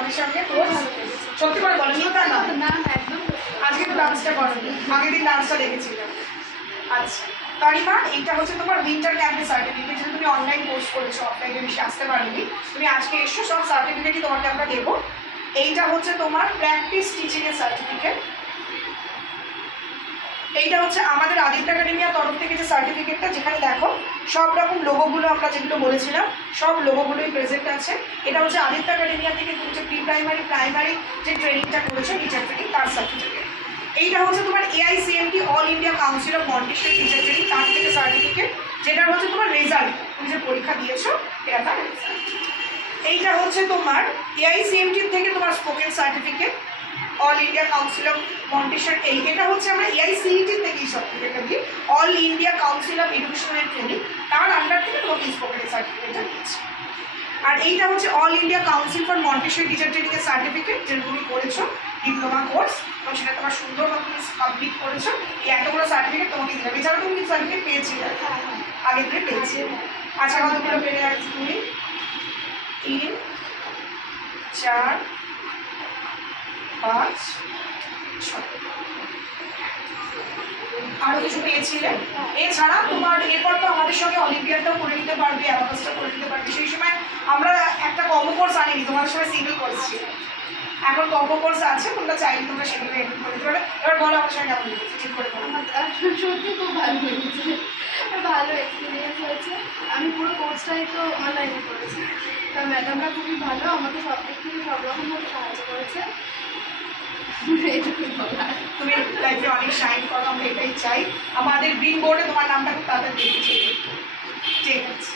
আমাদের সঙ্গে কোর্স? সত্যি করে বলো, মিথ্যা না। না না একদম। আজকে তো ডান্সটা করোনি, আগের দিন ডান্সটা দেখেছিলাম। আচ্ছা তারিমা, এইটা হচ্ছে তোমার উইন্টার ক্যাম্পের সার্টিফিকেট, যেটা তুমি অনলাইন কোর্স করেছো, অফলাইনে বেশি আসতে পারোনি, তুমি আজকে এসো, সব সার্টিফিকেটই তোমাকে আমরা দেবো। এইটা হচ্ছে তোমার প্র্যাকটিস টিচিংয়ের সার্টিফিকেট। এইটা হচ্ছে আমাদের আদিত্য একাডেমিয়ার তরফ থেকে যে সার্টিফিকেটটা, যেখানে দেখো সব রকম লোগোগুলো আমরা যেগুলো বলেছিলাম সব লোগোগুলোই প্রেজেন্ট আছে। এটা হচ্ছে আদিত্য একাডেমিয়া থেকে তুমি যে প্রি প্রাইমারি প্রাইমারি যে ট্রেনিংটা করেছো, টিচার ট্রেনিং, তার সার্টিফিকেট। এইটা হচ্ছে তোমার AICMT all India council of Montessori teacher training, তার থেকে সার্টিফিকেট, যেটা হচ্ছে তোমার রেজাল্ট, তুমি যে পরীক্ষা দিয়েছো এটা তার রেজাল্ট। এইটা হচ্ছে তোমার AICMT থেকে তোমার spoken certificate all India council of Montessori. এটা হচ্ছে আমরা AICTE থেকে সার্টিফিকেটটা দিই, all India council of education and training, তার আন্ডার থেকে তোমাকে স্পোকেন সার্টিফিকেটটা দিচ্ছি। আর এইটা হচ্ছে all India council for Montessori teacher training এর সার্টিফিকেট, যেটা তুমি করেছো ডিপ্লোমা কোর্স, এবং সেটা তোমার সুন্দর মতো কমপ্লিট করেছো। এই এতগুলো সার্টিফিকেট তোমাকে দিলাম। এছাড়া তুমি সার্টিফিকেট পেয়েছিলে আগে থেকে পেয়েছি। আচ্ছা কতগুলো পেয়ে যাচ্ছি তুমি? 3 4 5 6। আরো কিছু পেয়েছিলে। এছাড়া তোমার এরপর তো আমাদের সঙ্গে অলিম্পিয়াডটাও করে নিতে পারবে, অ্যাবাকাসটাও করে নিতে পারবে। সেই সময় আমরা একটা কম্বো কোর্স আনিনি, তোমাদের সময় সিঙ্গেল কোর্স ছিল, এখন কম্বো কোর্স আছে, তোমরা চাইলে তোমরা সেগুলো এডিট করে দিতে পারবে। এবার বলো আমার সঙ্গে কেমন লেগেছে, ঠিক করে বলো। সত্যি খুব ভালো লেগেছে, ভালো এক্সপিরিয়েন্স হয়েছে। আমি পুরো কোর্সটাই তো অনলাইনে করেছি, তা ম্যাডামরা খুবই ভালো, আমাকে সব দিক থেকে সব রকমভাবে সাহায্য করেছে। এইটুকুই বলার। তুমি লাইফে অনেক শাইন করো, আমরা এটাই চাই। আমাদের গ্রিন বোর্ডে তোমার নামটা খুব তাড়াতাড়ি দেখেছি। ঠিক আছে।